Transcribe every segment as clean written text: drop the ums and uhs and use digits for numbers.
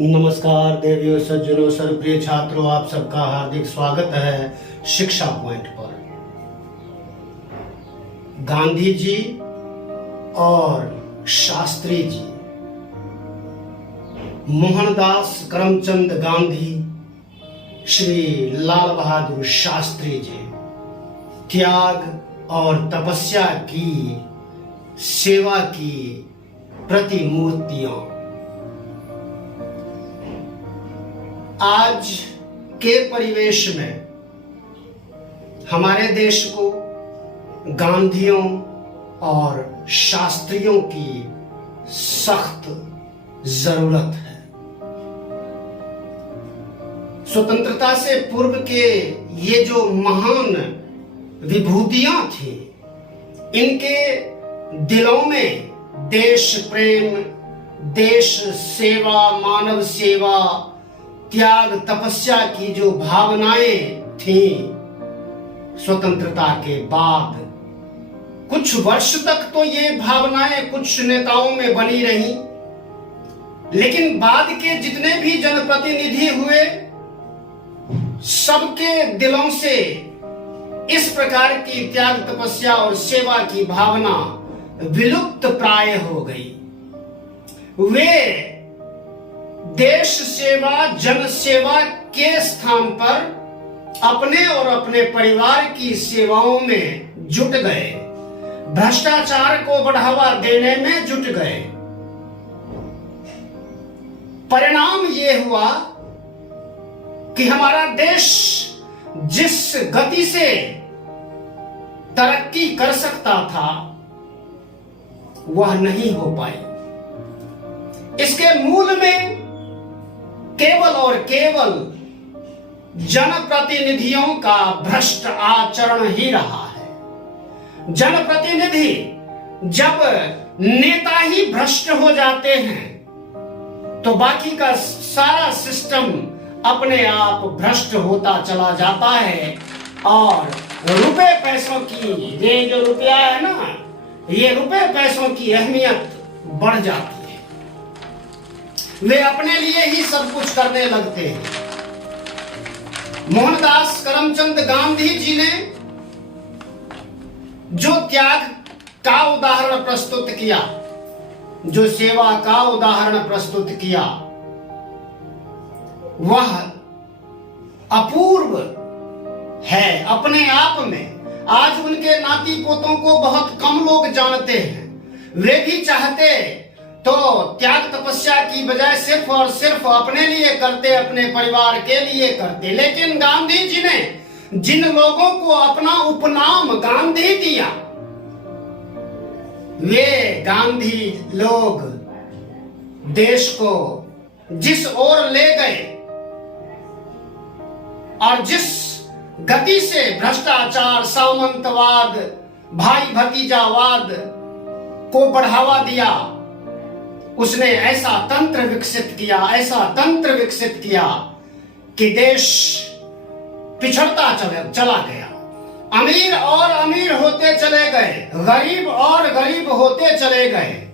नमस्कार देवियों, सज्जनों, सर्वप्रिय छात्रों, आप सबका हार्दिक स्वागत है शिक्षा पॉइंट पर। गांधी जी और शास्त्री जी, मोहनदास करमचंद गांधी, श्री लाल बहादुर शास्त्री जी, त्याग और तपस्या की, सेवा की प्रतिमूर्तियां। आज के परिवेश में हमारे देश को गांधियों और शास्त्रियों की सख्त जरूरत है। स्वतंत्रता से पूर्व के ये जो महान विभूतियां थी, इनके दिलों में देश प्रेम, देश सेवा, मानव सेवा, त्याग तपस्या की जो भावनाएं थीं, स्वतंत्रता के बाद कुछ वर्ष तक तो ये भावनाएं कुछ नेताओं में बनी रही, लेकिन बाद के जितने भी जनप्रतिनिधि हुए, सबके दिलों से इस प्रकार की त्याग तपस्या और सेवा की भावना विलुप्त प्राय हो गई। वे देश सेवा, जन सेवा के स्थान पर अपने और अपने परिवार की सेवाओं में जुट गए, भ्रष्टाचार को बढ़ावा देने में जुट गए। परिणाम ये हुआ कि हमारा देश जिस गति से तरक्की कर सकता था, वह नहीं हो पाई। इसके मूल में केवल और केवल जनप्रतिनिधियों का भ्रष्ट आचरण ही रहा है। जनप्रतिनिधि जब नेता ही भ्रष्ट हो जाते हैं, तो बाकी का सारा सिस्टम अपने आप भ्रष्ट होता चला जाता है और रुपए पैसों की, ये जो रुपया है ना, ये रुपए पैसों की अहमियत बढ़ जाती है। वे अपने लिए ही सब कुछ करने लगते हैं। मोहनदास करमचंद गांधी जी ने जो त्याग का उदाहरण प्रस्तुत किया, जो सेवा का उदाहरण प्रस्तुत किया, वह अपूर्व है अपने आप में। आज उनके नाती पोतों को बहुत कम लोग जानते हैं। वे भी चाहते तो त्याग तपस्या की बजाय सिर्फ और सिर्फ अपने लिए करते, अपने परिवार के लिए करते। लेकिन गांधी जी ने जिन लोगों को अपना उपनाम गांधी दिया, वे गांधी लोग देश को जिस ओर ले गए और जिस गति से भ्रष्टाचार, सामंतवाद, भाई भतीजावाद को बढ़ावा दिया, उसने ऐसा तंत्र विकसित किया, ऐसा तंत्र विकसित किया कि देश पिछड़ता चला गया। अमीर और अमीर होते चले गए, गरीब और गरीब होते चले गए।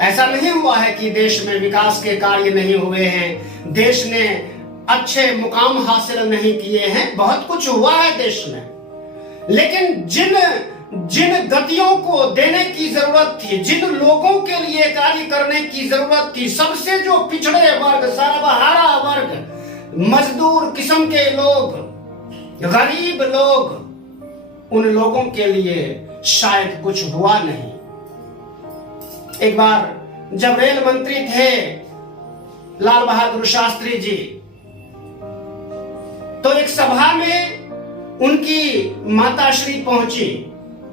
ऐसा नहीं हुआ है कि देश में विकास के कार्य नहीं हुए हैं, देश ने अच्छे मुकाम हासिल नहीं किए हैं, बहुत कुछ हुआ है देश में। लेकिन जिन गतियों को देने की जरूरत थी, जिन लोगों के लिए कार्य करने की जरूरत थी, सबसे जो पिछड़े वर्ग, सर्वहारा वर्ग, मजदूर किस्म के लोग, गरीब लोग, उन लोगों के लिए शायद कुछ हुआ नहीं। एक बार जब रेल मंत्री थे लाल बहादुर शास्त्री जी, तो एक सभा में उनकी माताश्री पहुंची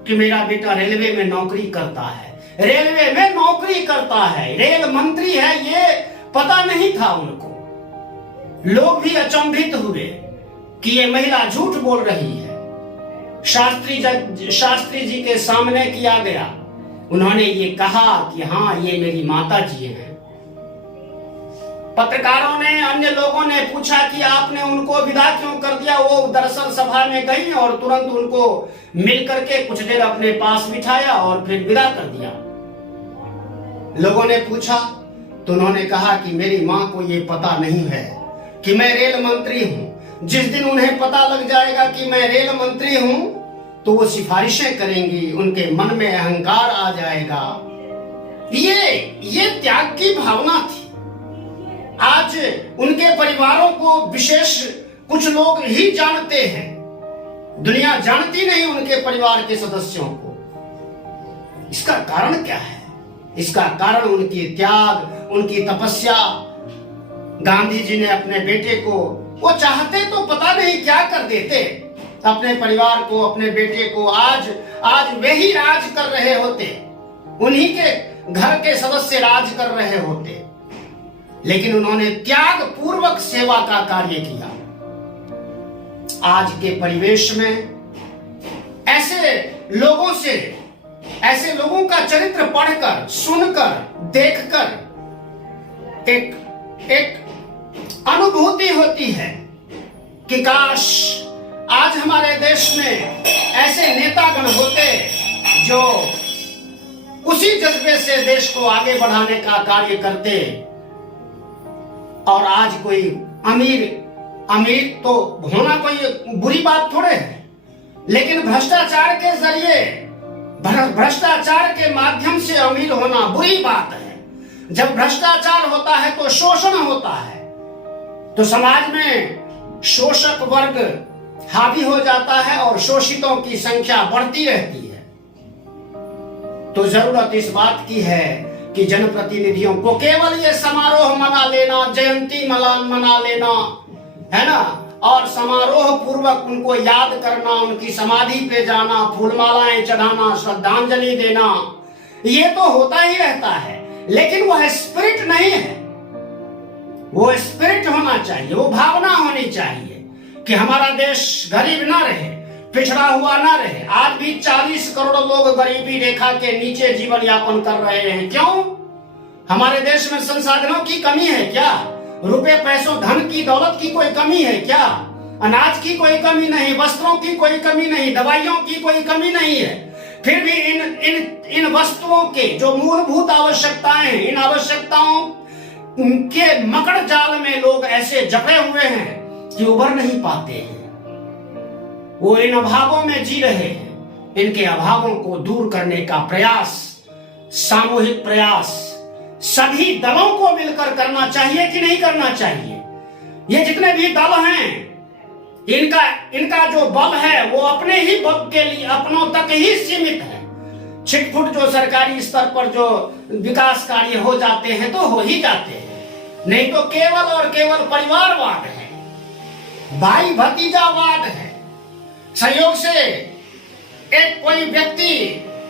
कि मेरा बेटा रेलवे में नौकरी करता है, रेलवे में नौकरी करता है, रेल मंत्री है, ये पता नहीं था उनको। लोग भी अचंभित हुए कि ये महिला झूठ बोल रही है। शास्त्री जी के सामने किया गया, उन्होंने ये कहा कि हाँ, ये मेरी माता जी हैं। पत्रकारों ने, अन्य लोगों ने पूछा कि आपने उनको विदा क्यों कर दिया। वो दरअसल सभा में गई और तुरंत उनको मिल करके कुछ देर अपने पास बिठाया और फिर विदा कर दिया। लोगों ने पूछा तो उन्होंने कहा कि मेरी मां को ये पता नहीं है कि मैं रेल मंत्री हूं। जिस दिन उन्हें पता लग जाएगा कि मैं रेल मंत्री हूं तो वो सिफारिशें करेंगी, उनके मन में अहंकार आ जाएगा। ये त्याग की भावना थी। आज उनके परिवारों को विशेष कुछ लोग ही जानते हैं, दुनिया जानती नहीं उनके परिवार के सदस्यों को। इसका कारण क्या है? इसका कारण उनकी त्याग, उनकी तपस्या। गांधी जी ने अपने बेटे को, वो चाहते तो पता नहीं क्या कर देते, अपने परिवार को, अपने बेटे को। आज वे ही राज कर रहे होते, उन्हीं के घर के सदस्य राज कर रहे होते, लेकिन उन्होंने त्याग पूर्वक सेवा का कार्य किया। आज के परिवेश में ऐसे लोगों का चरित्र पढ़कर, सुनकर, देखकर एक अनुभूति होती है कि काश आज हमारे देश में ऐसे नेतागण होते जो उसी जज्बे से देश को आगे बढ़ाने का कार्य करते। और आज कोई अमीर तो होना कोई बुरी बात थोड़े है, लेकिन भ्रष्टाचार के जरिए, भ्रष्टाचार के माध्यम से अमीर होना बुरी बात है। जब भ्रष्टाचार होता है तो शोषण होता है, तो समाज में शोषक वर्ग हावी हो जाता है और शोषितों की संख्या बढ़ती रहती है। तो जरूरत इस बात की है कि जनप्रतिनिधियों को केवल ये समारोह मना लेना, जयंती मना लेना, है ना, और समारोह पूर्वक उनको याद करना, उनकी समाधि पे जाना, फूलमालाएं चढ़ाना, श्रद्धांजलि देना, ये तो होता ही रहता है, लेकिन वह स्पिरिट नहीं है। वो स्पिरिट होना चाहिए, वो भावना होनी चाहिए कि हमारा देश गरीब ना रहे, पिछड़ा हुआ ना रहे। आज भी 40 करोड़ लोग गरीबी रेखा के नीचे जीवन यापन कर रहे हैं। क्यों? हमारे देश में संसाधनों की कमी है क्या? रुपए पैसों, धन की, दौलत की कोई कमी है क्या? अनाज की कोई कमी नहीं, वस्त्रों की कोई कमी नहीं, दवाइयों की कोई कमी नहीं है। फिर भी इन वस्तुओं के जो मूलभूत आवश्यकताएं हैं, इन आवश्यकताओं के मकड़ जाल में लोग ऐसे जकड़े हुए हैं कि उबर नहीं पाते हैं। वो इन अभावों में जी रहे हैं। इनके अभावों को दूर करने का प्रयास, सामूहिक प्रयास सभी दलों को मिलकर करना चाहिए कि नहीं करना चाहिए? ये जितने भी दल हैं, इनका जो बल है वो अपने ही बल के लिए, अपनों तक ही सीमित है। छिटपुट जो सरकारी स्तर पर जो विकास कार्य हो जाते हैं तो हो ही जाते हैं, नहीं तो केवल और केवल परिवारवाद है, भाई भतीजावाद है। संयोग से एक कोई व्यक्ति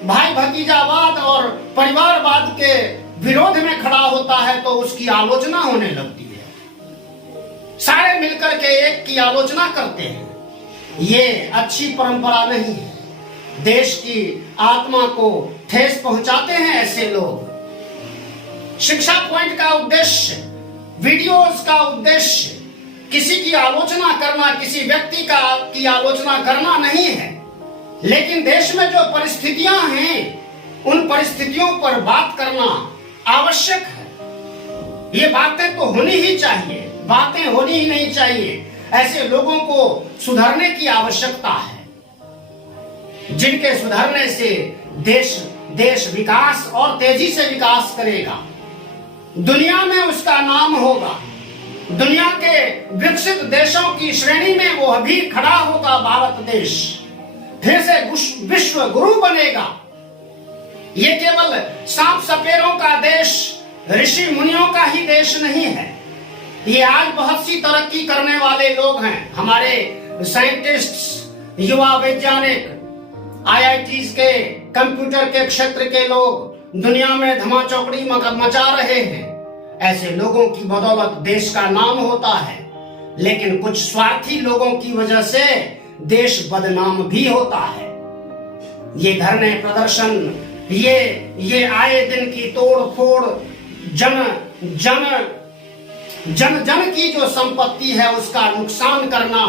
भाई भतीजावाद और परिवारवाद के विरोध में खड़ा होता है तो उसकी आलोचना होने लगती है। सारे मिलकर के एक की आलोचना करते हैं। ये अच्छी परंपरा नहीं है। देश की आत्मा को ठेस पहुंचाते हैं ऐसे लोग। शिक्षा पॉइंट का उद्देश्य, वीडियोस का उद्देश्य किसी की आलोचना करना, किसी व्यक्ति की आलोचना करना नहीं है, लेकिन देश में जो परिस्थितियां हैं उन परिस्थितियों पर बात करना आवश्यक है। ये बातें तो होनी ही चाहिए, बातें होनी ही नहीं चाहिए। ऐसे लोगों को सुधरने की आवश्यकता है, जिनके सुधरने से देश विकास और तेजी से विकास करेगा, दुनिया में उसका नाम होगा, दुनिया के विकसित देशों की श्रेणी में वो अभी खड़ा होगा। भारत देश फिर से विश्व गुरु बनेगा। ये केवल सांप सपेरों का देश, ऋषि मुनियों का ही देश नहीं है। ये आज बहुत सी तरक्की करने वाले लोग हैं, हमारे साइंटिस्ट, युवा वैज्ञानिक, IITs के, कंप्यूटर के क्षेत्र के लोग दुनिया में धमाचौकड़ी मचा रहे हैं। ऐसे लोगों की बदौलत देश का नाम होता है, लेकिन कुछ स्वार्थी लोगों की वजह से देश बदनाम भी होता है। ये धरने प्रदर्शन, ये आए दिन की तोड़ फोड़, जन की जो संपत्ति है उसका नुकसान करना,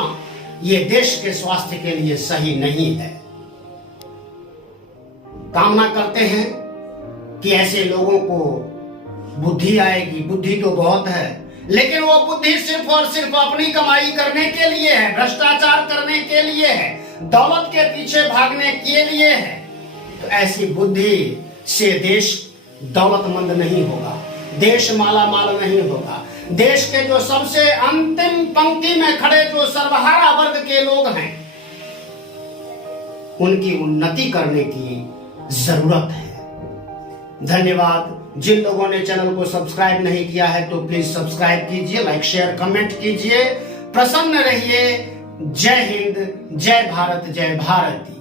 ये देश के स्वास्थ्य के लिए सही नहीं है। कामना करते हैं कि ऐसे लोगों को बुद्धि आएगी। बुद्धि तो बहुत है, लेकिन वो बुद्धि सिर्फ और सिर्फ अपनी कमाई करने के लिए है, भ्रष्टाचार करने के लिए है, दौलत के पीछे भागने के लिए है। तो ऐसी बुद्धि से देश दौलतमंद नहीं होगा, देश माला माल नहीं होगा। देश के जो सबसे अंतिम पंक्ति में खड़े जो सर्वहारा वर्ग के लोग हैं, उनकी उन्नति करने की जरूरत है। धन्यवाद। जिन लोगों ने चैनल को सब्सक्राइब नहीं किया है तो प्लीज सब्सक्राइब कीजिए, लाइक शेयर कमेंट कीजिए। प्रसन्न रहिए। जय हिंद, जय भारत, जय भारत।